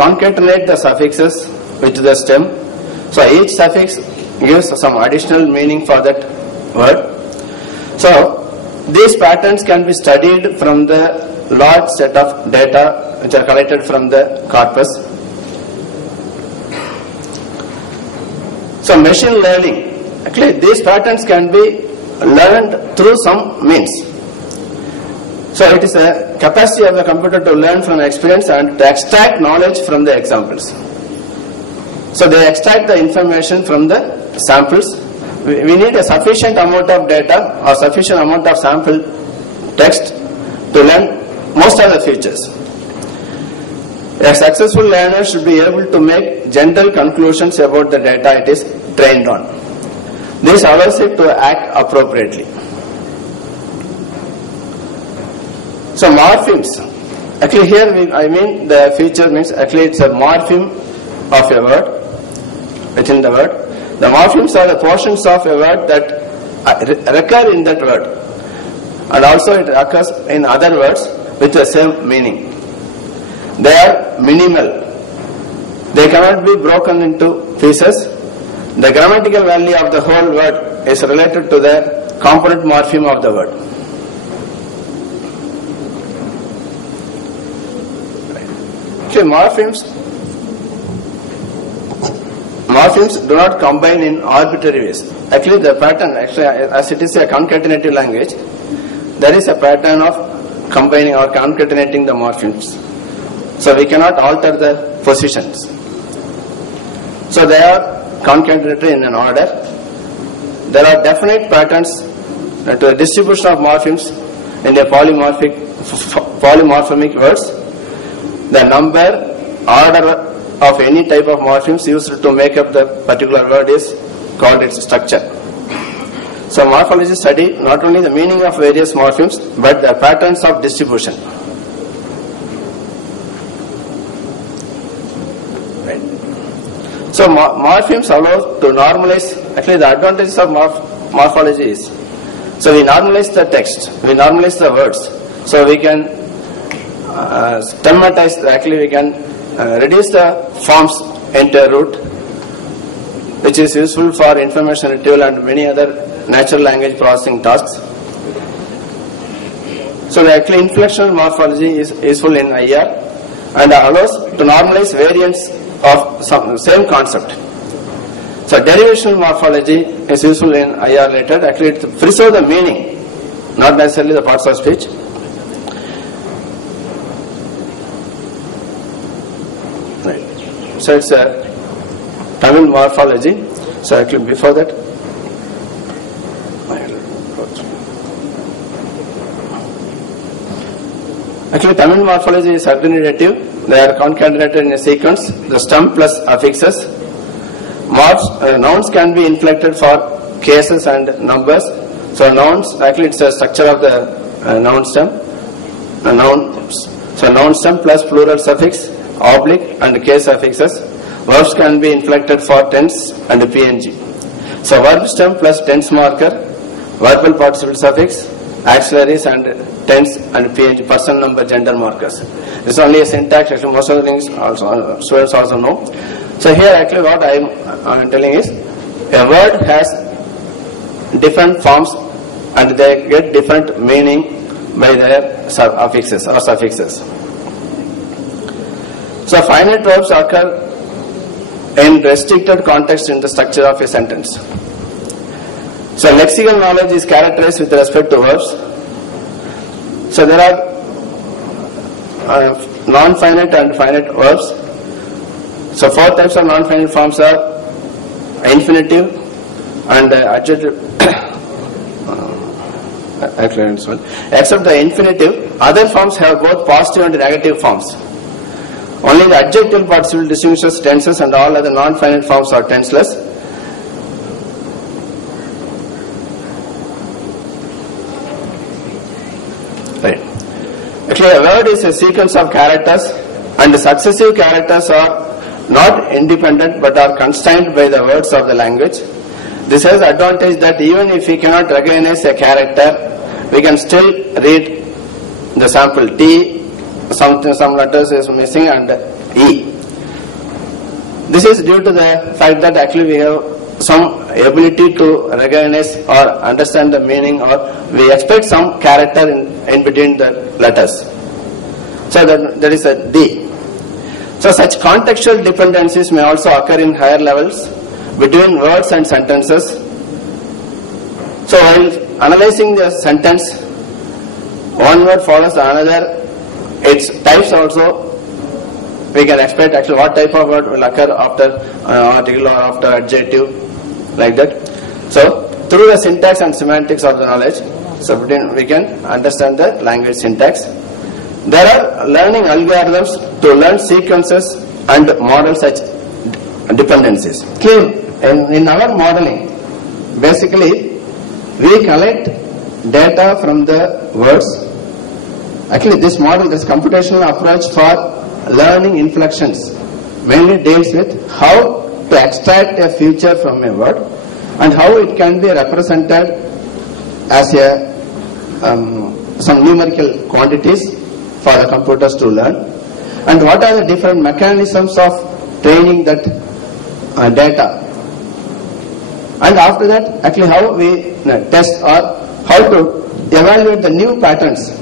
concatenate the suffixes with the stem. So each suffix gives some additional meaning for that word. So these patterns can be studied from the large set of data which are collected from the corpus. So machine learning, actually these patterns can be learned through some means. So it is a capacity of the computer to learn from experience and to extract knowledge from the examples. So they extract the information from the samples. We need a sufficient amount of data or sufficient amount of sample text to learn most of the features. A successful learner should be able to make general conclusions about the data it is trained on. This allows it to act appropriately. So morphemes. Actually here I mean the feature means actually it's a morpheme of a word within the word. The morphemes are the portions of a word that recur in that word, and also it occurs in other words with the same meaning. They are minimal. They cannot be broken into pieces. The grammatical value of the whole word is related to the component morpheme of the word. Okay, morphemes do not combine in arbitrary ways. Actually the pattern, as it is a concatenative language, there is a pattern of combining or concatenating the morphemes. So we cannot alter the positions. So they are concatenated in an order. There are definite patterns to the distribution of morphemes in the polymorphemic words. The number, order of any type of morphemes used to make up the particular word is called its structure. So morphologists study not only the meaning of various morphemes but the patterns of distribution. Right. So morphemes allow to normalize. Actually the advantages of morphology is, so we normalize the text, we normalize the words, so we can stematize, actually we can reduce the forms into a root, which is useful for information retrieval and many other natural language processing tasks. So the actually inflectional morphology is useful in IR and allows to normalize variants of some same concept. So derivational morphology is useful in IR later. Actually it preserves the meaning, not necessarily the parts of speech. So it's a Tamil morphology. So actually before that, actually Tamil morphology is alternative. They are concatenated in a sequence, the stem plus affixes. Nouns can be inflected for cases and numbers. So nouns, actually it's a structure of the noun stem. Nouns. So noun stem plus plural suffix, oblique and case affixes. Verbs can be inflected for tense and PNG. So verb stem plus tense marker, verbal participle suffix, auxiliaries and tense and PNG, person, number, gender markers. This is only a syntax. Actually most of the things also students also know. So here actually what I am telling is, a word has different forms and they get different meaning by their affixes or suffixes. So finite verbs occur in restricted context in the structure of a sentence. So lexical knowledge is characterized with respect to verbs. So there are non-finite and finite verbs. So four types of non-finite forms are infinitive and adjective. Except the infinitive, other forms have both positive and negative forms. Only the adjective participle distinguishes tenses and all other non-finite forms are tenseless. Right. Actually, a word is a sequence of characters and the successive characters are not independent but are constrained by the words of the language. This has the advantage that even if we cannot recognize a character, we can still read the sample T, some letters is missing and E. This is due to the fact that actually we have some ability to recognize or understand the meaning, or we expect some character in between the letters. So there is a D. So such contextual dependencies may also occur in higher levels between words and sentences. So while analyzing the sentence, one word follows another, its types also we can expect actually what type of word will occur after article or after adjective, like that. So through the syntax and semantics of the knowledge, so we can understand the language syntax. There are learning algorithms to learn sequences and model such dependencies. In our modeling, basically we collect data from the words. Actually this model, this computational approach for learning inflections mainly deals with how to extract a feature from a word and how it can be represented as some numerical quantities for the computers to learn, and what are the different mechanisms of training that data, and after that actually how we test or how to evaluate the new patterns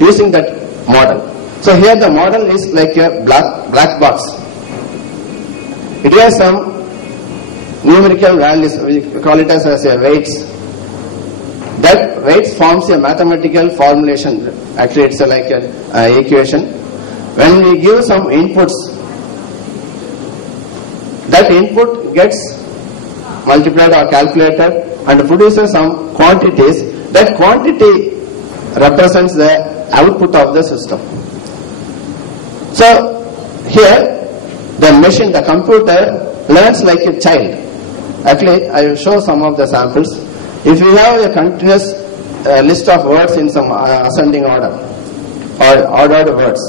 using that model. So here the model is like a black box. It has some numerical values, we call it as a weights. That weights forms a mathematical formulation. Actually it's like an equation. When we give some inputs, that input gets multiplied or calculated and produces some quantities. That quantity represents the output of the system. So here the machine, the computer learns like a child. Actually I will show some of the samples. If you have a continuous list of words in some ascending order or ordered words,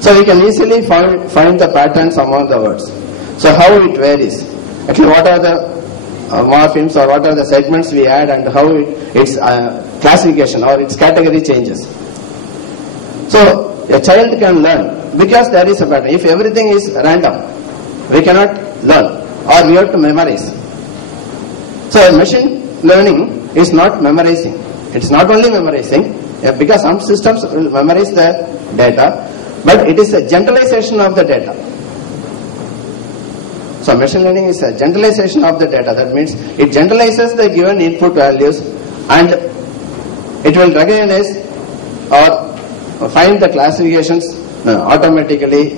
so we can easily find the patterns among the words. So how it varies. Actually what are the morphemes or what are the segments we add and how its classification or its category changes. So a child can learn because there is a pattern. If everything is random, we cannot learn or we have to memorize. So machine learning is not memorizing. It's not only memorizing, because some systems will memorize the data, but it is a generalization of the data. So machine learning is a generalization of the data. That means it generalizes the given input values and it will recognize or find the classifications automatically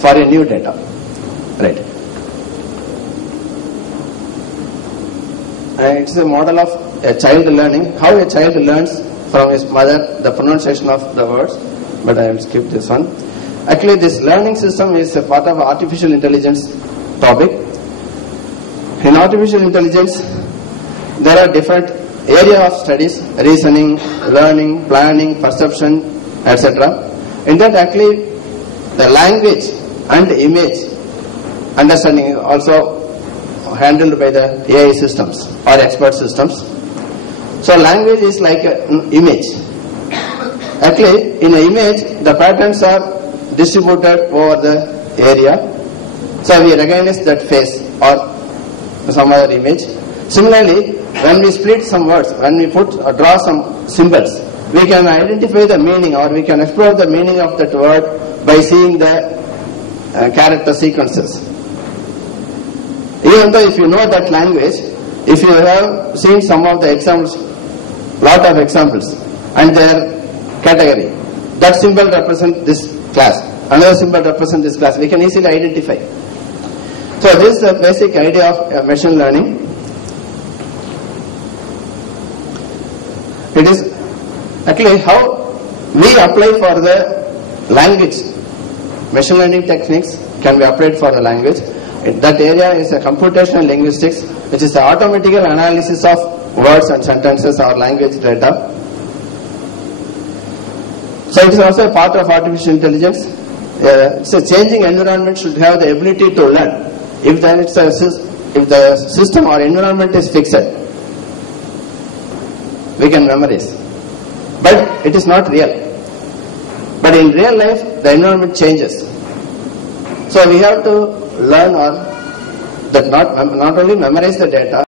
for a new data. Right. It's a model of a child learning, how a child learns from his mother the pronunciation of the words, but I will skip this one. Actually this learning system is a part of artificial intelligence topic. In artificial intelligence there are different areas of studies: reasoning, learning, planning, perception, etc. In that actually the language and image understanding is also handled by the AI systems or expert systems. So language is like an image. Actually in an image the patterns are distributed over the area. So we recognize that face or some other image. Similarly, when we split some words, when we draw some symbols, we can identify the meaning or we can explore the meaning of that word by seeing the character sequences. Even though if you know that language, if you have seen some of the examples, lot of examples, and their category, that symbol represents this class, another symbol represents this class, we can easily identify. So this is the basic idea of machine learning. It is actually how we apply for the language. Machine learning techniques can be applied for the language. That area is a computational linguistics, which is the automatical analysis of words and sentences or language data. So it is also a part of artificial intelligence. So changing environment should have the ability to learn. If the system or environment is fixed, we can memorize. But it is not real. But in real life, the environment changes. So we have to learn or that not only memorize the data,